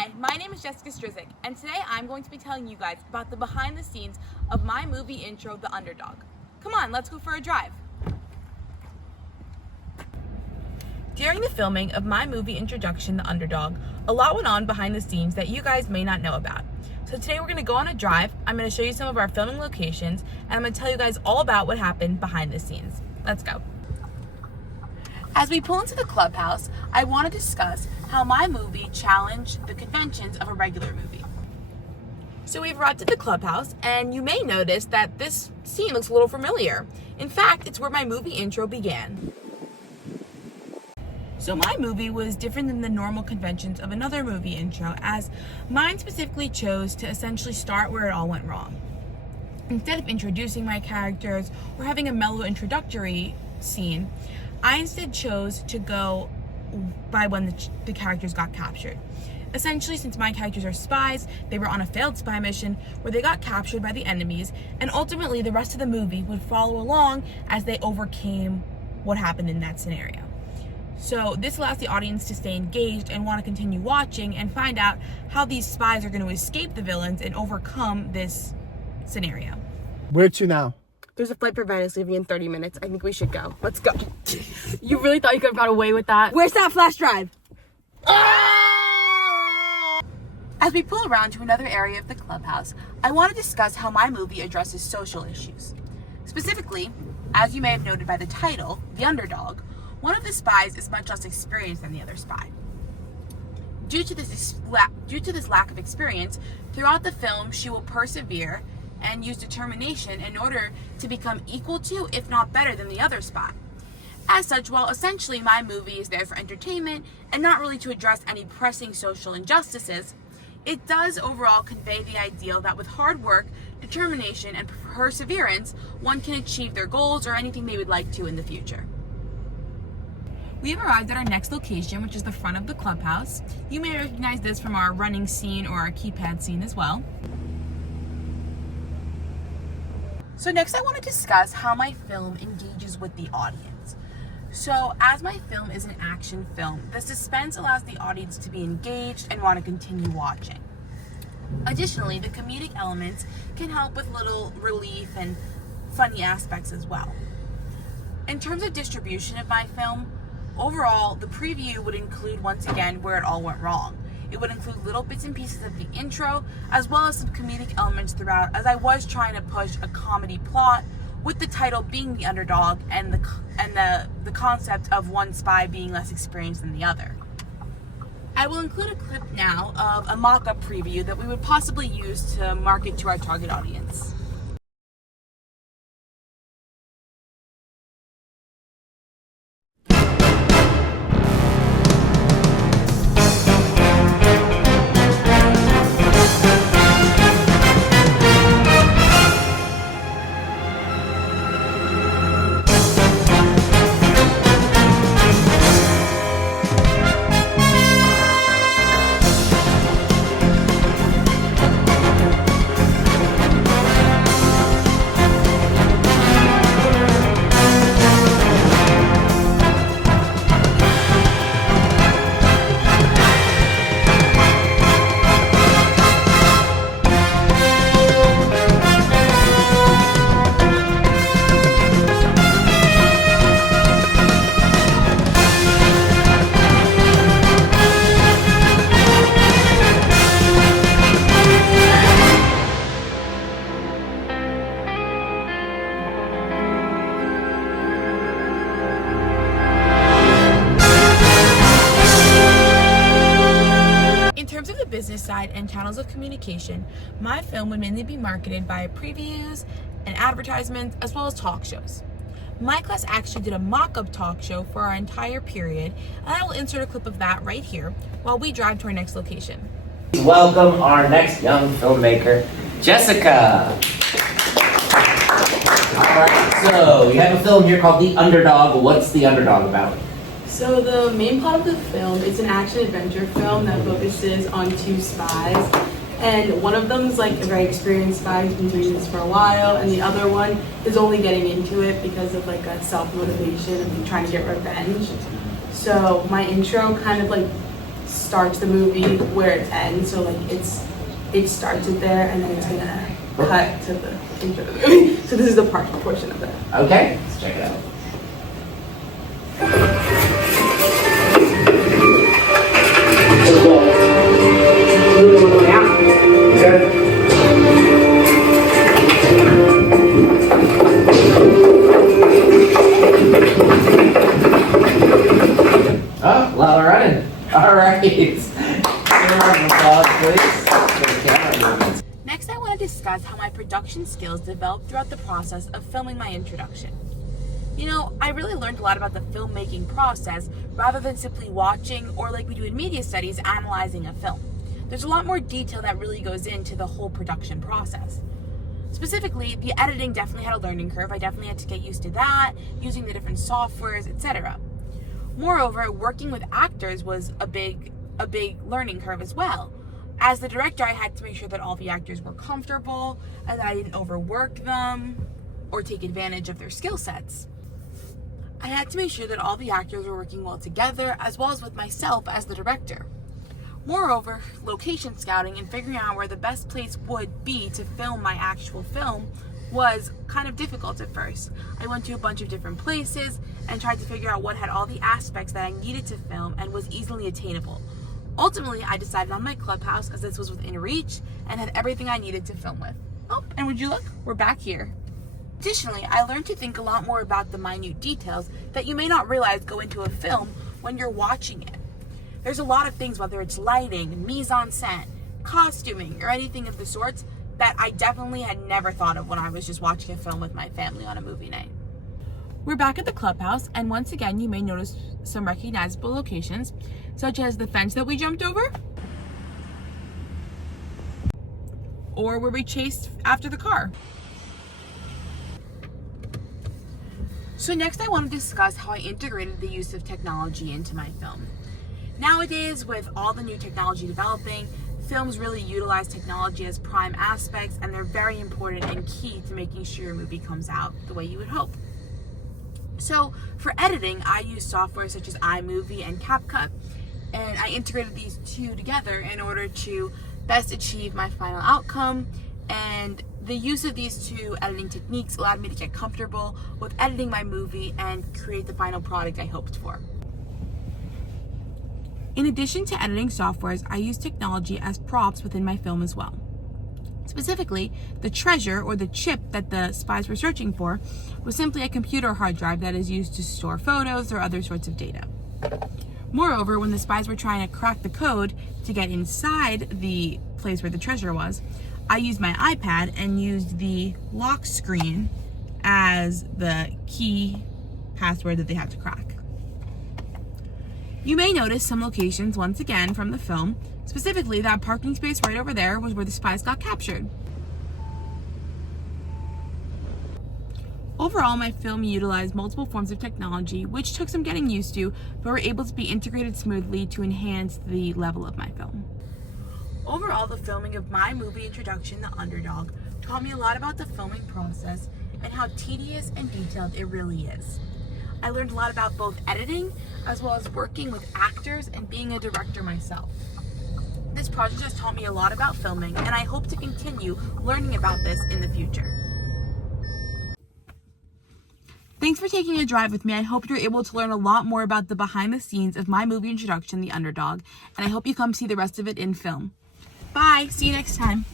Hi, my name is Jessica Strizik, and today I'm going to be telling you guys about the behind the scenes of my movie intro, The Underdog. Come on, let's go for a drive. During the filming of my movie introduction, The Underdog, a lot went on behind the scenes that you guys may not know about. So today we're going to go on a drive, I'm going to show you some of our filming locations, and I'm going to tell you guys all about what happened behind the scenes. Let's go. As we pull into the clubhouse, I want to discuss how my movie challenged the conventions of a regular movie. So we've arrived at the clubhouse, and you may notice that this scene looks a little familiar. In fact, it's where my movie intro began. So my movie was different than the normal conventions of another movie intro, as mine specifically chose to essentially start where it all went wrong. Instead of introducing my characters or having a mellow introductory scene, I instead chose to go by when the characters got captured. Essentially, since my characters are spies, they were on a failed spy mission where they got captured by the enemies, and ultimately the rest of the movie would follow along as they overcame what happened in that scenario. So this allows the audience to stay engaged and want to continue watching and find out how these spies are going to escape the villains and overcome this scenario. Where to now? There's a flight for Venice leaving in 30 minutes. I think we should go. Let's go. You really thought you could have got away with that? Where's that flash drive? As we pull around to another area of the clubhouse, I want to discuss how my movie addresses social issues. Specifically, as you may have noted by the title, The Underdog, one of the spies is much less experienced than the other spy. Due to this lack of experience, throughout the film, she will persevere and use determination in order to become equal to, if not better than, the other spy. As such, while essentially my movie is there for entertainment and not really to address any pressing social injustices, it does overall convey the ideal that with hard work, determination, and perseverance, one can achieve their goals or anything they would like to in the future. We have arrived at our next location, which is the front of the clubhouse. You may recognize this from our running scene or our keypad scene as well. So next I want to discuss how my film engages with the audience. So as my film is an action film, the suspense allows the audience to be engaged and want to continue watching. Additionally, the comedic elements can help with little relief and funny aspects as well. In terms of distribution of my film, overall, the preview would include, once again, where it all went wrong. It would include little bits and pieces of the intro, as well as some comedic elements throughout, as I was trying to push a comedy plot, with the title being The Underdog and the concept of one spy being less experienced than the other. I will include a clip now of a mock-up preview that we would possibly use to market to our target audience. Business side and channels of communication, my film would mainly be marketed by previews and advertisements, as well as talk shows. My class actually did a mock-up talk show for our entire period, and I will insert a clip of that right here while we drive to our next location. Welcome our next young filmmaker, Jessica. All right, so we have a film here called The Underdog. What's The Underdog about? So the main plot of the film is an action-adventure film that focuses on two spies. And one of them is like a very experienced spy who's been doing this for a while, and the other one is only getting into it because of like a self-motivation and trying to get revenge. So my intro kind of like starts the movie where it ends. So like it starts it there and then it's gonna cut to the intro of the movie. So this is the portion of that. Okay, let's check it out. Oh, a lot of running. All right. Next, I want to discuss how my production skills developed throughout the process of filming my introduction. You know, I really learned a lot about the filmmaking process rather than simply watching or, like we do in media studies, analyzing a film. There's a lot more detail that really goes into the whole production process. Specifically, the editing definitely had a learning curve. I definitely had to get used to that, using the different softwares, etc. Moreover, working with actors was a big learning curve as well. As the director, I had to make sure that all the actors were comfortable, and that I didn't overwork them or take advantage of their skill sets. I had to make sure that all the actors were working well together, as well as with myself as the director. Moreover, location scouting and figuring out where the best place would be to film my actual film was kind of difficult at first. I went to a bunch of different places and tried to figure out what had all the aspects that I needed to film and was easily attainable. Ultimately, I decided on my clubhouse as this was within reach and had everything I needed to film with. Oh, and would you look? We're back here. Additionally, I learned to think a lot more about the minute details that you may not realize go into a film when you're watching it. There's a lot of things, whether it's lighting, mise-en-scène, costuming, or anything of the sorts, that I definitely had never thought of when I was just watching a film with my family on a movie night. We're back at the clubhouse, and once again, you may notice some recognizable locations, such as the fence that we jumped over, or where we chased after the car. So next I want to discuss how I integrated the use of technology into my film. Nowadays, with all the new technology developing, films really utilize technology as prime aspects, and they're very important and key to making sure your movie comes out the way you would hope. So for editing, I use software such as iMovie and CapCut, and I integrated these two together in order to best achieve my final outcome. And the use of these two editing techniques allowed me to get comfortable with editing my movie and create the final product I hoped for. In addition to editing softwares, I use technology as props within my film as well. Specifically, the treasure or the chip that the spies were searching for was simply a computer hard drive that is used to store photos or other sorts of data. Moreover, when the spies were trying to crack the code to get inside the place where the treasure was, I used my iPad and used the lock screen as the key password that they had to crack. You may notice some locations once again from the film. Specifically, that parking space right over there was where the spies got captured. Overall, my film utilized multiple forms of technology, which took some getting used to, but were able to be integrated smoothly to enhance the level of my film. Overall, the filming of my movie introduction, The Underdog, taught me a lot about the filming process and how tedious and detailed it really is. I learned a lot about both editing as well as working with actors and being a director myself. This project has taught me a lot about filming, and I hope to continue learning about this in the future. Thanks for taking a drive with me. I hope you're able to learn a lot more about the behind the scenes of my movie introduction, The Underdog, and I hope you come see the rest of it in film. Bye! See you next time.